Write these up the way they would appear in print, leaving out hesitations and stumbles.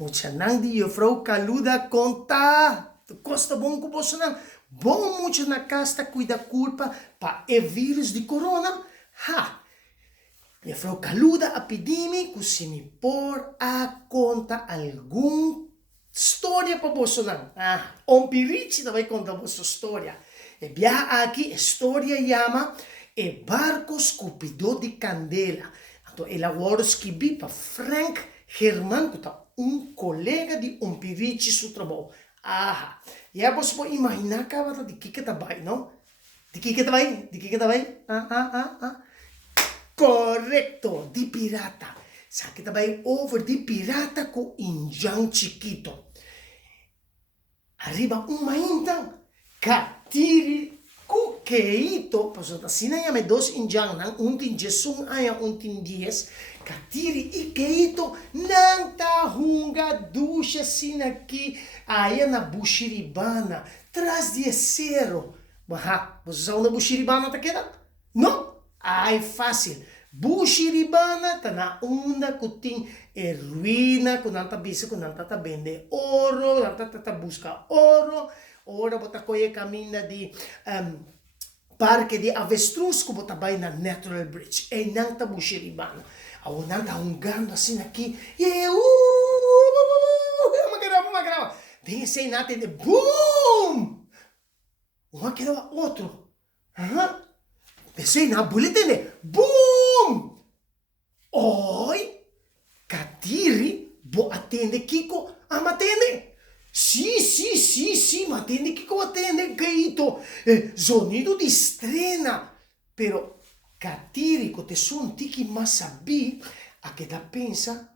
Mucha nang di Jufrouw Kaluda conta. Costa bom com você não. Bom muito na casta cuida culpa para o vírus de corona. Ha! Jufrouw Kaluda a pedir-me que se me por a conta algum história para você não. Pirici vai contar vossa história. E bia aqui história chama E Barco Scupido de Candela. Então, ela agora escrevi para Frank Herman, que é colega de Pirici su trabalho. E aí você pode imaginar de que tá vai, não? De que tá vai? De que tá vai? Correto, de pirata. Sabe que tá vai over de pirata com injão chiquito. Arriba uma então, catiri kukeito, posso assim chama dois injão, um tem 10 um tem 10. Catiri e keito não tá runga ducha assim aqui, aí na buxiribana, traz de zero. Você sabe onde buxiribana tá quedando? Não? É fácil. Buxiribana tá na onda que tem ruína, que não tá bisa, que não tá vende ouro, não tá busca ouro. Ora bota coie caminha de parque de avestruz que bota vai na Natural Bridge. E não tá buxiribana. Ao não tá rungando assim aqui. E uma grava. Vem sem nada de boom! Uma que era outro. Pensei na boleta de boom! Oi! Catiri, bo atende Kiko, atende. Sim, atende Kiko, atende, Gaito. Sonido de estrena. Pero Catiri, que te son tiki masabi, a que da pensa,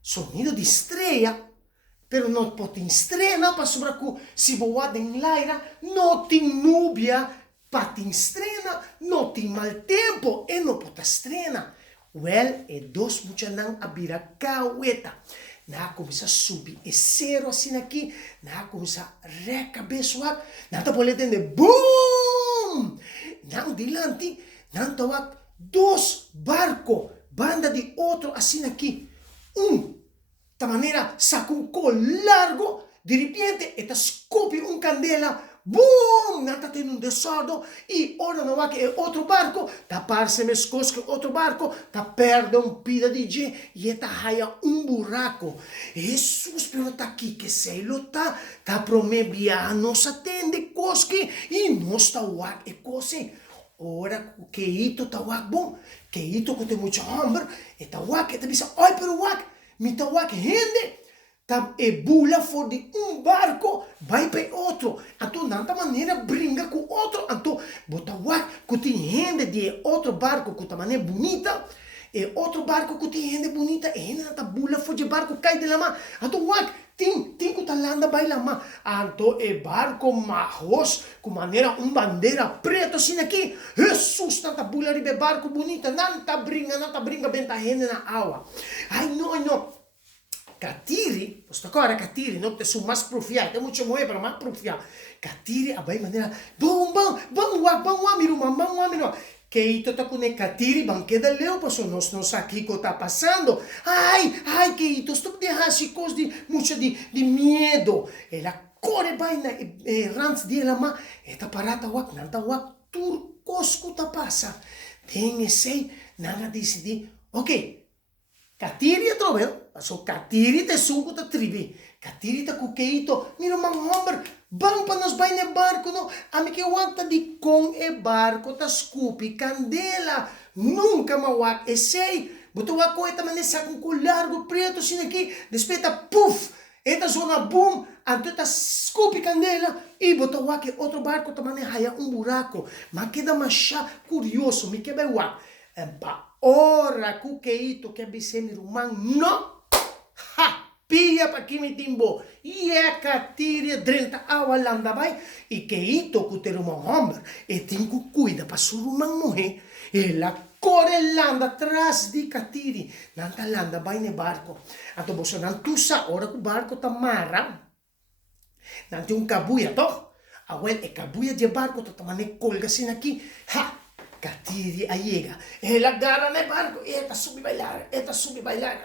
sonido de estreia. Pero não pode estrena, para sobrar que se voar em laira, não tem núbia, para te estrena, não tem mal tempo, e não pode estrena. Well, e dois muchanang a vira caueta. Na começa a subir, e zero assim aqui, na começa a recabeçoar, na tá pode entender, boom! Não dilante, não tá dois barcos, banda de outro assim aqui, da maneira saca col largo, de repente, eta scopi candela, boom! Não tá tendo desordem, e ora não há que é outro barco, tá parse mescos que outro barco, tá perde pida de gente, e eta raia buraco. Jesus, pero tá aqui que sei lutar, tá promebia, nos atende cosque, e nós tá uak e cose. Ora, que ito tá uak bom, que ito que tem muito hambre, e tá uak, e tá bisa, oi, pero uak, me tá uak rende. Tá bula for de barco, vai para outro. Então, de maneira, brinca com outro. Então, bota o que tem rende de outro barco, que maneira bonita. E outro barco que tem rende bonita. E ainda tá bula for de barco, cai de lama. Então, tem que tá landa vai lama. Então, barco marros, com maneira, bandeira preta, assim aqui. Jesus, tanta bula de barco bonita. Não tá brinca, bem tá rende na água. Ai, não. Catiri, posto agora Catiri, não te sou mais profiar, tem muito moe para mais profiar. Catiri, a bem maneira, vamos, miru. Que ito tá com Catiri, banqueda leu, posso nós aqui que tá passando. Ai, que ito, estou de rasicos de muito de medo. Ela corre vai na rants dela, mas eta parata wak, nanta wak, turcos que tá passa. Tem esse, nada decidir, ok. Catiri é trove, so Catiri te sunco ta tribi. Catiri ta kukeito, miro hombre, bang pa nos bay ne barco no, ami que wanta di kong barco ta scupi candela, nunca mawak sei, buto wako eta manesa kung largo preto sin aqui, despeta puff, eta zona boom, anto ta scupi candela, e buto wak outro barco ta manehaya buraco, ma queda masha curioso, mi que wak, ora kukeito que abisemi rumang no pia pa kimi timbo e Catiri drenta awalanda vai e que ito kutero hombre e tinko cuida pa surumang morrer e la correlanda atrás di Catiri nanta landa vai ne barco ato boso nantusa ora ku barco tamara nanti cabuya to awel e cabuya de barco to tamane colga sin aqui Katiri llega. Él agarra el barco. Esta sube bailar.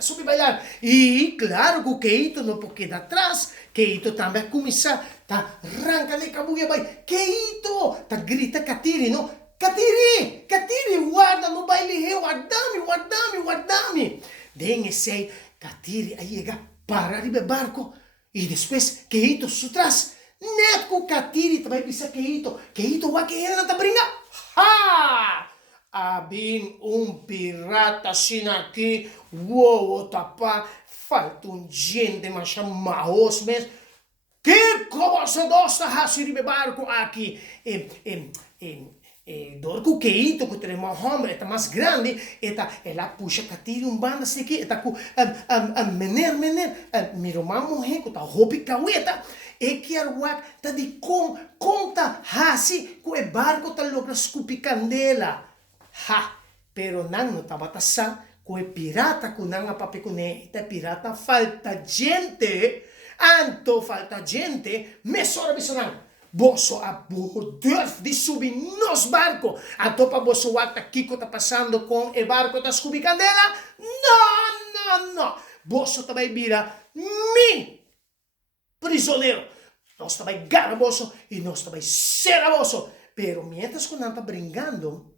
Sube bailar. Y claro que o Keito não pode quedar atrás. Keito também começa. Tá arranca de cabuia. Vai. Keito. Tá grita Katiri, não? Katiri, guarda no baile. Guardame. Daí esse Katiri llega. Para arriba do barco. E depois Keito su trás. Net com Katiri também bisa Keito. Keito vai que ele não tá brincando. Ha! Abin pirata sin aqui. Uou, tapa. Falta gente, mas chamaos mesmo. Que cosa dosta hasiri barco aqui? Dorco Keito, que tem uma homem, é mais grande, ela puxa Katiri banda assim aqui, com menor, miro uma mulher que tá roupa caueta, e que arwak tá de conta hasi que o barco tá logra escupi candela. Pero não tava tassa, que o pirata que não apapecune, pirata falta gente, falta gente, mesora bisanang. Boso a poder de subir nos barcos. A topa boso wata Kiko tá passando com o barco tá subir candela? Não. Boso também vira mi prisioneiro. Nós também gara boso e nós também será boso. Pero mientras que não tá brincando,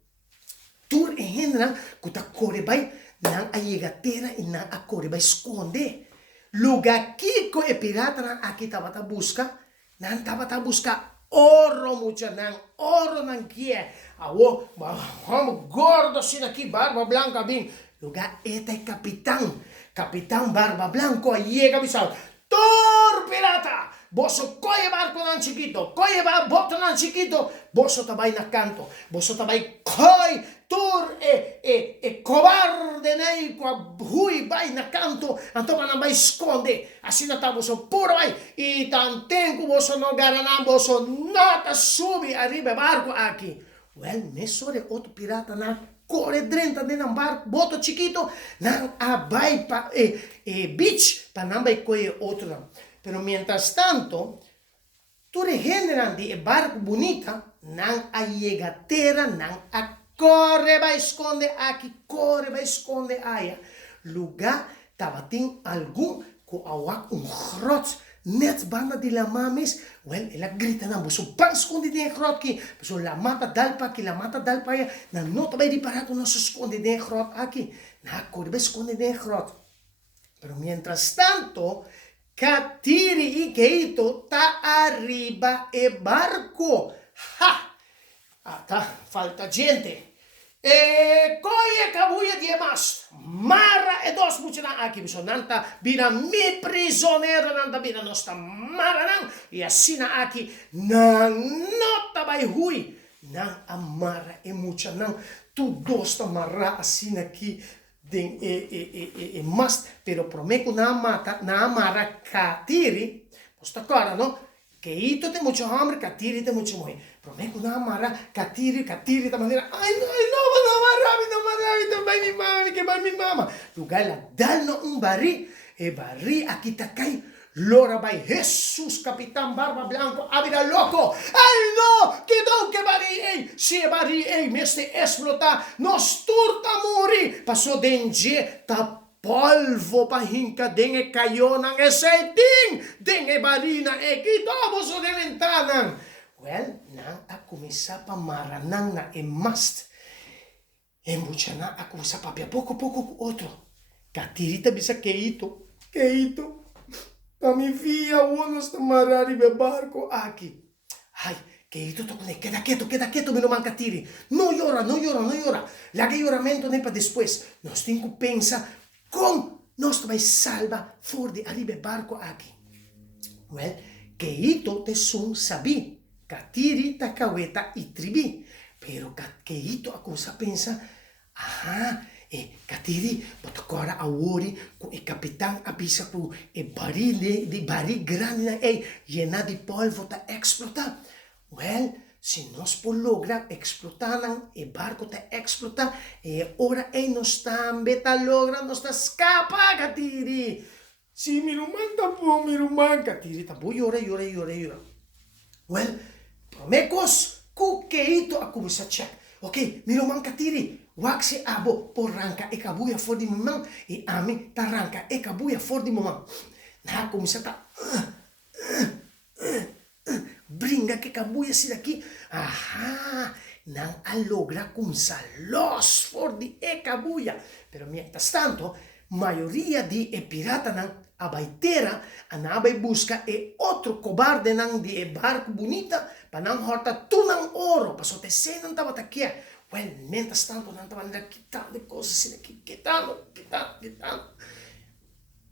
tur e henna que tá corre vai não a llegatera e não a corre vai esconde. Lugar Kiko e pirata não aqui tava tá busca. Não tava buscar oro, oro não que é. Vamos gordo assim aqui, barba branca bem. Lugar é capitão barba branco, chega bisal. Tor pirata, boso coie barco nan chiquito, coie boto nan chiquito, boso também na canto, boso também coi, tor cobarde nei qua hui vai na canto, antoma não vai esconde, assim não tá boso puro vai, e tantenco boso no garanam, boso nota subi arriba barco aqui. Well, nessore outro pirata na corre dentro de um barco, boto chiquito, não abai pa beach, para não vai coie outro. Pero mientras tanto, tu regeneran de barco bonita, não a llegatera, não a corre vai esconde aqui, corre vai esconde aí. Lugar tava tem algum com awak grot net banda de la mames, well, ela grita na boso pan esconde de grot que, so la mata dalpa ya, na nota vai reparar não se esconde de grot aqui, na corre vai esconde de grot. Pero mientras tanto, Katiri e Keito tá arriba e barco. Falta gente. Coie cabuia de mais. Mara e dos muchina aqui. Nanta vira mi prisioneiro, nanta vira nossa mara não. E assim aqui, não nota vai hui. Não amara e mucha não. Tu dosta mara assim aqui. Mas, pero prometo na amara Katiri, posta agora, não? Keito tem muito hambre, Katiri tem muito morrer. Prometo na amara Katiri da maneira, ai, não maravi, vai me mama. Lugar lá, dá-no barri, e barri aqui tá cai. Lora vai Jesus, capitão Barba Blanco, abra louco. Ai não, que dão que bari, se bari, meste explotar, nos turta muri. Passou dengue, tá polvo pa hinca, dengue caiu nang eseiting, dengue barina, que todos o de ventana. Well, nang a começar pa maranang na mast. Embucha na a começar pa pouco outro. Katirita bisa Keito. A minha filha, uno está marari be barco aqui. Ai, Keito, queda quieto, meu irmão Katiri. Não llora. Larga lloramento nem para depois. Nós temos que pensar como nós vai salvar fora de arriba barco aqui. Well, Keito te sun sabi. Katiri ta kaweta e tribi. Pero Keito a começar a pensar, Katiri, boto agora a ori, com o capitão avisa com o baril grande, llena de polvo, tá explotar. Well, se nós por lograr explotar, o barco tá explotar, ora nós também tá logra, nós tá escapa, Katiri. Se meu irmão tá bom, Katiri tá bom, llora. Well, promecos, que Keito a começar a check. Ok, miro man katiri. Wak se abo porranca e kabuya for di mamang. E ami taranca e kabuya for di mamang. Na começa a brinca que kabuya si daqui. Aha, não a logra começar los for di e kabuya. Pero mientras tanto, maioria di e pirata não a baitera, a busca e outro cobarde não de e barco bonita, para não horta tu não ouro, para só te ser não tava aqui. Well, mientras tanto, não tava quitando coisas assim aqui, quitando.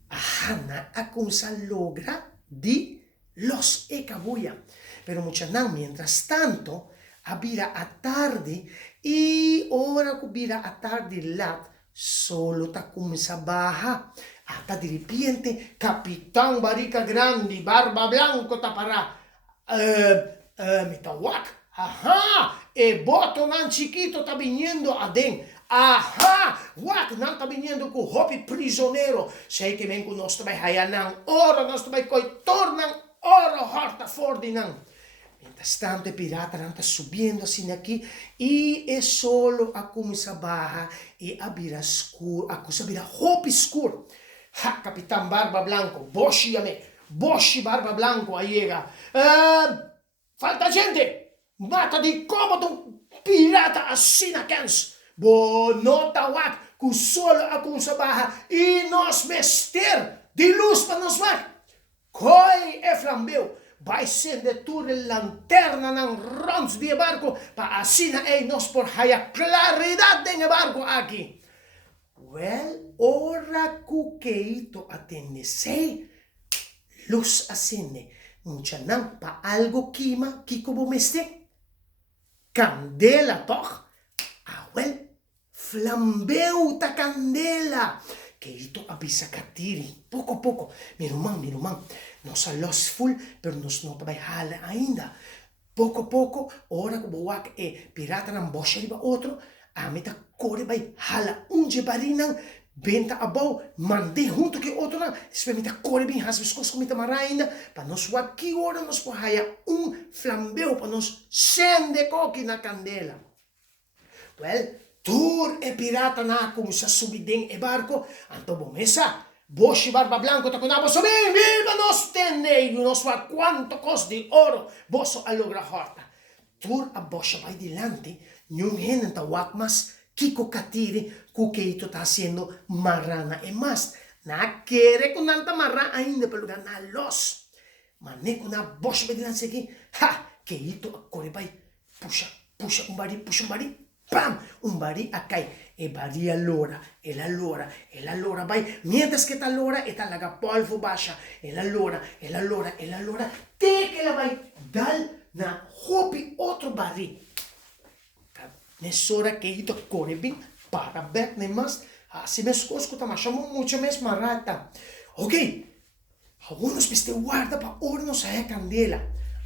Ahana a começar logra de los e kabuya. Pero muchas não, mientras tanto, a vira a tarde, e ora que vira a tarde lá, solo ta começa a baja. Hasta de repente, Capitão Barica Grande, Barba Blanco tapará. Mitawak, ajá, e boto nan chiquito tá vindo adem. Ajá, wak nan tá vindo com hopi prisioneiro. Sei que vem com nós também hayanan, ora nós também tornan, ora horta fordi nan. Mientras tanto, el pirata anda subiendo assim aqui e é solo a começar barra e a vira escuro, a coisa vira hopi escuro. Ha, Capitão Barba Blanco, Boshi Barba Blanco, aí chega. Falta gente! Mata de cômodo pirata assim na cans. Bonota wak, com solo a começar barra e nós mester de luz para nós ver. Coi é flambeu. Vai acender tudo lanterna ng rons de barco para assim aí nós por haya claridade no barco aqui. Well, ora que atende sei, luz acende. Mucha não pa algo quima, kiko bomeste. Candela toch? Ah, well, flambeu ta candela. Que ito abisa katiri, pouco a pouco. Mirumang, nós a lost full, pero nós não vai hala ainda. Pouco a pouco, ora que boak e pirata ng bosha riba outro, amita kore vai hala jebarinang benta abau, mande junto que outro não, experimenta kore bem hasbis kos comita mara ainda, para nós waki ora nós pohaya flambeu para nós sende coque na candela. Well, tur e pirata na começa a subir dentro e barco, anto bomesa. Boshi Barba Blanco ta kunabo so bem, viva nos tende, nos fa quanto cos de ouro, bosso allogra horta. Tur a bosha vai dilante, nyung hen ta wakmas, kiko katiri, kukeito ta haciendo marrana e mas. Na quere con nanta marra ainda pelo lugar na los. Mane con na bosha vai dilante aqui, ha, keito a kore vai, puxa um bari, pam, un bari acai, e bari allora, vai, mientras que ta lora, e ta laga polvo baixa, e allora, te que la vai, dal na hopi outro bari. Nessora que ito korebin, para bet ne mas, se mes cosco ta machamo mucho mes marata. Ok, algunos peste guarda pa hornos a candela.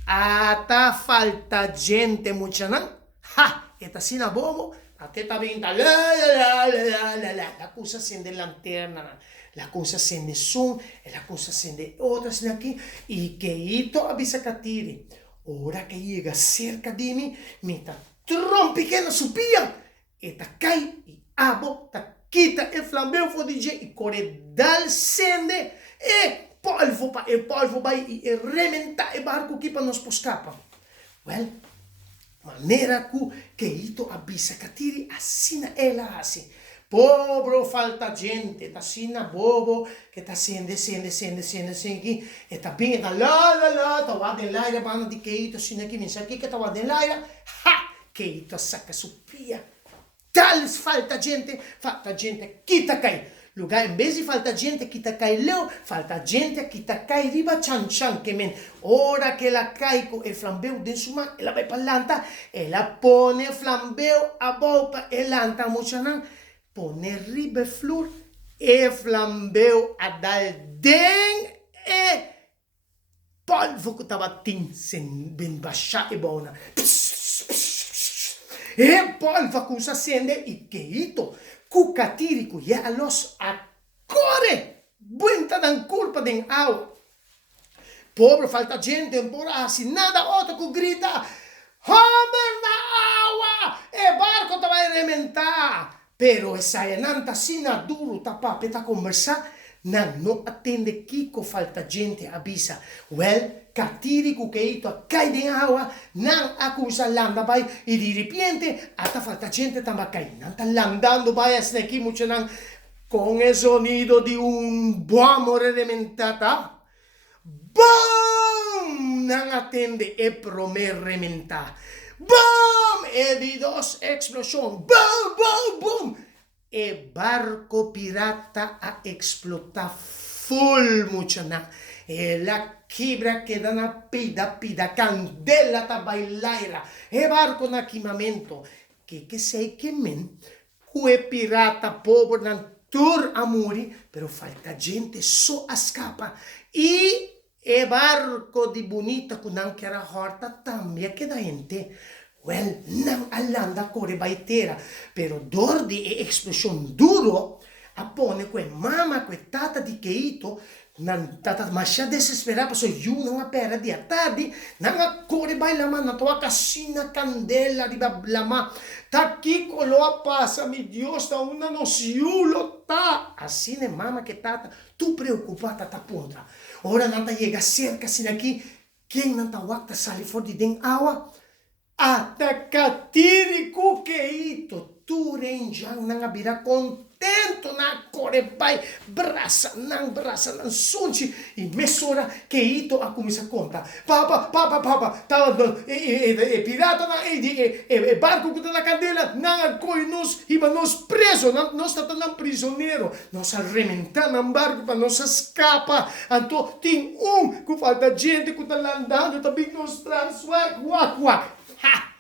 Ata falta gente mucha nan, ha! Eta sina bobo, a teta vinta, la cosa acende lanterna, la cosa acende zoom, la cosa acende otras aquí, y que ito avisa katiri. Ora que llega cerca de mí, me ta trompi que no supía, eta cai y abo, ta quita el flambeo for DJ y corre dal sende, e polvo vai e rementa e barco que para nos poscapa. Well, maneira que ito abisa katiri assina ela assim. Pobro falta gente, tá sina bobo que tá sende aqui, e tá bem tá lá, tá lá dentro lá, banda de que ito sina aqui, mensa aqui que tá lá dentro lá, ha, que ito saca supia. Tales falta gente kita cai. Lugar, em vez de falta gente que tá cai leu, falta gente que tá cai riba chan que men. Ora que ela cai com o flambeu de suma, ela vai para lanta, ela pone o flambeu a boca, ela anta mochanan, pone riba flor, e flambeu a dal den e polvo que tava tin sen ben baixa e bona. E polvo que se acende e que ito. Cucatirico ya los acore buenta dan culpa den agua. Pobre falta gente embora assim nada outro que grita Homer na agua e barco te vai rementar. Pero essa enanta sina duro tapa peta conversar, não atende Kiko falta gente avisa. Well, catiri que ito cai de água, não acusa landa vai e de repente ata falta gente também cai. Não tá landando vai as neki mucho não com o sonido de bombo rementata. Bum! Não atende e promete rementar. Bum! E de dos explosão. Bum, bum, bum! E barco pirata a explotar full mucho na. E la quebra queda na pida, candela ta bailaira. E barco na quimamento. Que sei que men. Que pirata pobre nan tur amori, pero falta gente só escapa. E barco de bonita que não quer a horta também que da gente. Well, não alanda corre baiteira, pero dor de explosão duro, apone que mama que tata de keito, nan tata masha desesperada, so you não apera de tarde, não corre bailama na tua casina candela de bablama, tá aqui coloa passa, mi Deus, tá uma no ciulo, tá, assim é mama que tata, tu preocupada tá ponta, ora não tá chega cerca assim aqui, quem não tá wakta sali for de den água, Atacatiri kukeito, tu renjang nang abira contento na corebai, braça nang sunchi, e mesora keito a comisa conta. Papa, tá pirata na barco que tá na candela, nang coi nos iba nos preso, nós tá nang prisioneiro, nós arrementar nang barco para nós escapa. Anto tem que falta gente que tá landando, também nos traz, wak. Ha!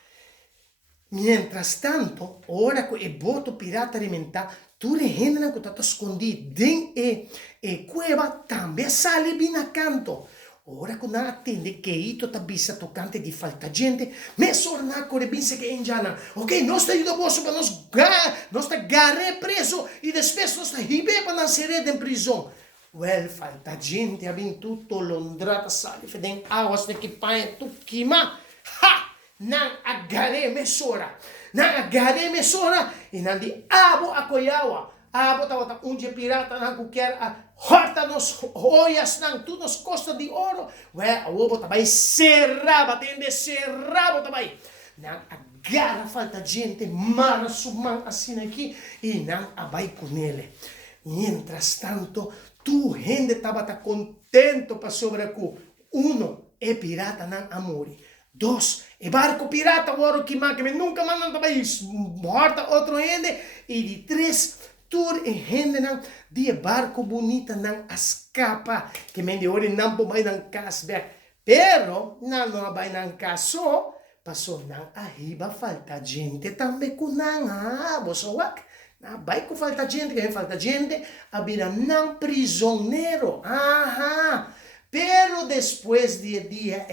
Mientras tanto, ora que o boto pirata alimentar, tu regendra que está escondido dentro e cueva também sale bem a canto. Ora que não atende que ito tá bisa tocante de falta gente, mas ora não corre bem se que enjana. Ok, nós tá indo bolso para nós tá garre preso e depois nós tá ribe para não ser em prisão. Well, falta gente, abin tutto londrata sale, fedem awas de que pai tu quima. Ha! Nang agare mesora e nandi abo akoyawa abo tawata unje pirata nang kukiar a horta nos joyas nang tu nos costa de ouro a obo tabai serraba tende serrabo tabai nang agara falta gente mara sumang assim aqui e nang abai com ele. Mientras tanto tu gente tabata contento para sobrecu uno é pirata nang amori. 2, e barco pirata, oro que nunca mandam também morta outro gente. E de 3, tur e gente não de barco bonita não escapa, que men de ori não vai não casber. Pero não vai não caso, passou não arriba falta gente também com não bosowak. Não vai com falta gente, que falta gente, a vida não prisioneiro. Pero depois de dia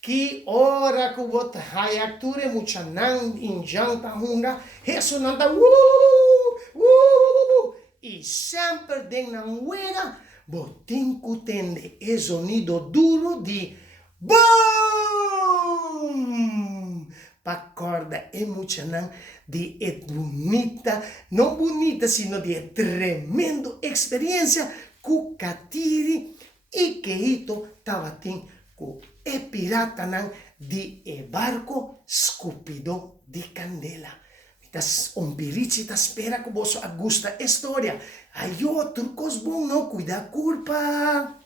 que ora que o acture mucha nang injang tahunga eso nanda e sempre den nang wera botin kutende e sonido duro de BOOM pa corda e mucha nang de bonita, não bonita sino de tremendo experiência ku katiri e que ito tabatin ku e pirata nang di e barco scupido di candela. Tas ombirici ta spera que você agusta a história. Ayo, turcos bom não cuida culpa.